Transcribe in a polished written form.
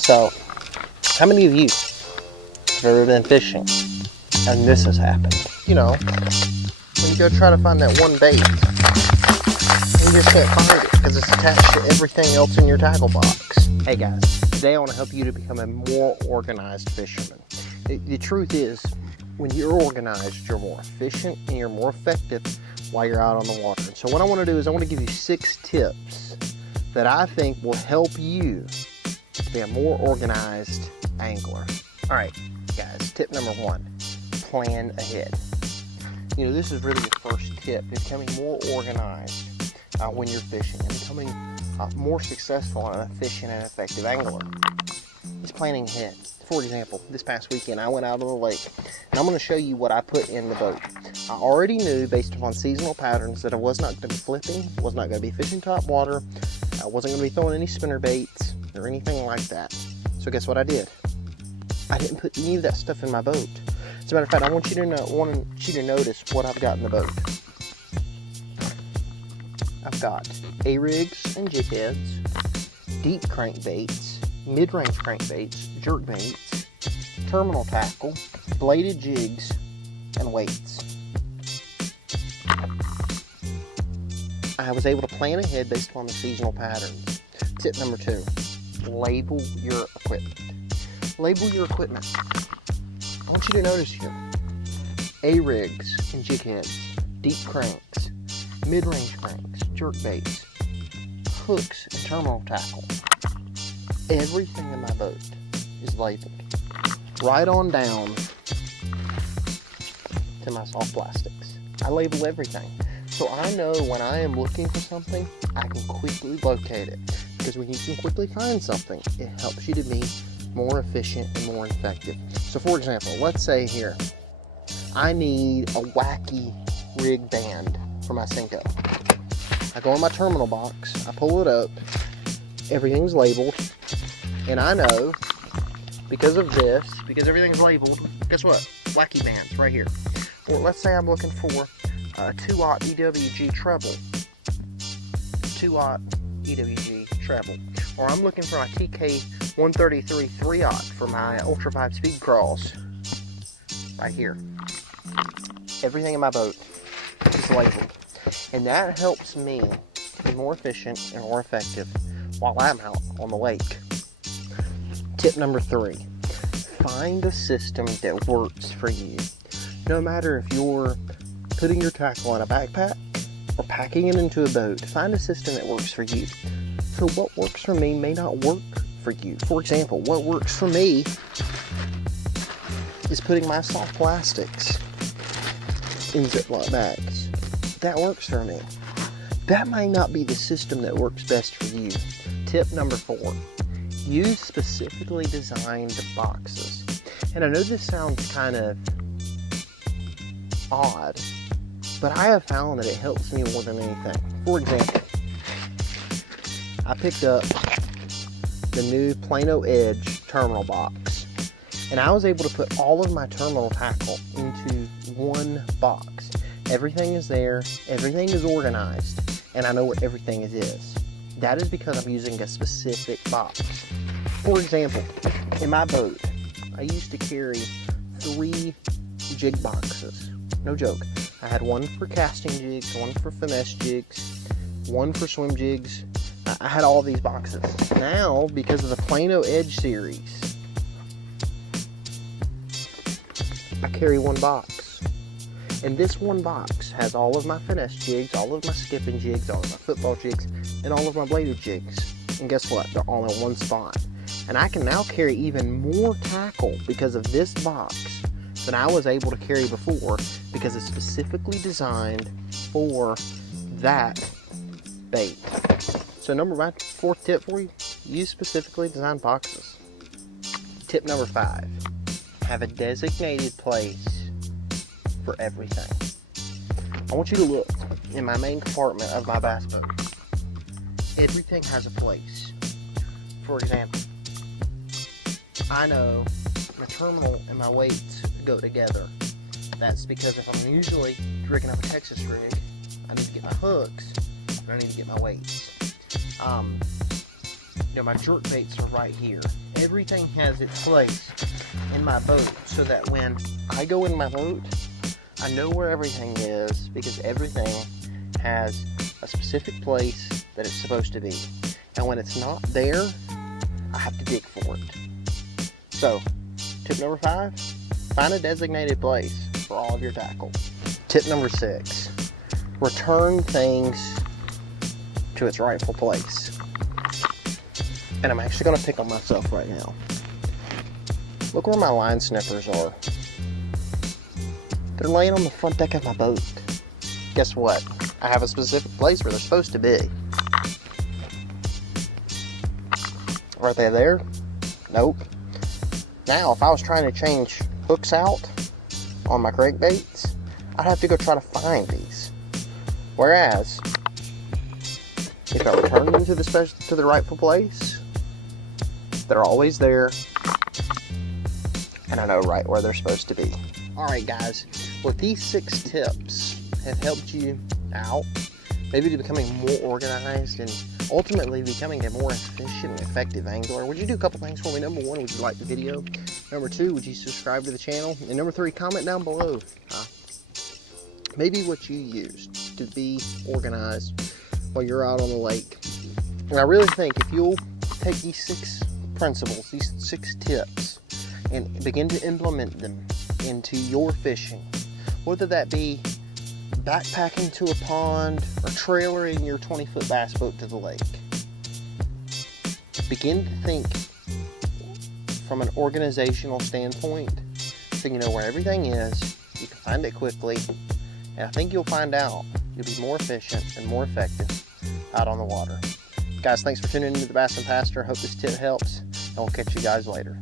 So, how many of you have ever been fishing and this has happened? You know, when you go try to find that one bait, and you just can't find it because it's attached to everything else in your tackle box. Hey guys, today I want to help you to become a more organized fisherman. The truth is, when you're organized, you're more efficient and you're more effective while you're out on the water. And so what I want to do is I want to give you 6 tips that I think will help you to be a more organized angler. All right, guys, tip number 1, plan ahead. You know, this is really the first tip, becoming more organized when you're fishing and becoming more successful and an efficient and effective angler. It's planning ahead. For example, this past weekend I went out on the lake and I'm going to show you what I put in the boat. I already knew based upon seasonal patterns that I was not going to be flipping, was not going to be fishing top water, I wasn't going to be throwing any spinner baits or anything like that. So guess what I did? I didn't put any of that stuff in my boat. As a matter of fact, I want you to notice what I've got in the boat. I've got A-rigs and Jigheads, deep crankbaits, mid-range crankbaits, jerkbaits, terminal tackle, bladed jigs, and weights. I was able to plan ahead based upon the seasonal patterns. Tip number 2, label your equipment. Label your equipment. I want you to notice here, A-rigs and Jigheads, deep cranks, mid-range cranks, jerkbaits, hooks, and terminal tackle. Everything in my boat is labeled, right on down to my soft plastics. I label everything. So I know when I am looking for something, I can quickly locate it. Because when you can quickly find something, it helps you to be more efficient and more effective. So for example, let's say here, I need a wacky rig band for my Senko. I go in my terminal box, I pull it up, everything's labeled, and I know, because of this, because everything's labeled, guess what? Wacky bands right here. Or let's say I'm looking for a 2-aught EWG treble. 2-aught EWG treble. Or I'm looking for my TK 133 3-aught for my Ultra 5 speed crawls. Right here. Everything in my boat is labeled. And that helps me be more efficient and more effective while I'm out on the lake. Tip number 3, find a system that works for you. No matter if you're putting your tackle in a backpack or packing it into a boat, find a system that works for you. So what works for me may not work for you. For example, what works for me is putting my soft plastics in Ziploc bags. That works for me. That might not be the system that works best for you. Tip number 4, use specifically designed boxes. And I know this sounds kind of odd, but I have found that it helps me more than anything. For example, I picked up the new Plano Edge terminal box, and I was able to put all of my terminal tackle into one box. Everything is there, everything is organized, and I know where everything is. That is because I'm using a specific box. For example, in my boat, I used to carry 3 jig boxes. No joke. I had one for casting jigs, one for finesse jigs, one for swim jigs. I had all these boxes. Now, because of the Plano Edge series, I carry one box. And this one box has all of my finesse jigs, all of my skipping jigs, all of my football jigs, and all of my bladed jigs. And guess what? They're all in one spot. And I can now carry even more tackle because of this box than I was able to carry before, because it's specifically designed for that bait. So my 4th tip for you, use specifically designed boxes. Tip number 5, have a designated place for everything. I want you to look in my main compartment of my bass boat. Everything has a place. For example, I know my terminal and my weights go together. That's because if I'm usually rigging up a Texas rig, I need to get my hooks, and I need to get my weights. You know, my jerk baits are right here. Everything has its place in my boat so that when I go in my boat, I know where everything is because everything has a specific place that it's supposed to be. And when it's not there, I have to dig for it. So, tip number 5, find a designated place for all of your tackle. Tip number 6, return things to its rightful place. And I'm actually going to pick on myself right now. Look where my line snippers are. They're laying on the front deck of my boat. Guess what? I have a specific place where they're supposed to be. Are they there? Nope. Now, if I was trying to change hooks out on my crankbaits, I'd have to go try to find these. Whereas, if I return them to the rightful place, they're always there, and I know right where they're supposed to be. Alright guys, well, these 6 tips have helped you out, maybe to becoming more organized and ultimately becoming a more efficient and effective angler. Would you do a couple things for me? Number 1, would you like the video? Number 2, would you subscribe to the channel? And number 3, comment down below maybe what you used to be organized while you're out on the lake. And I really think if you'll take these 6 principles, these 6 tips, and begin to implement them into your fishing, whether that be backpacking to a pond or trailering your 20-foot bass boat to the lake, begin to think from an organizational standpoint so you know where everything is, you can find it quickly, and I think you'll find out you'll be more efficient and more effective out on the water. Guys, thanks for tuning into the Bass and Pastor. Hope this tip helps, and we'll catch you guys later.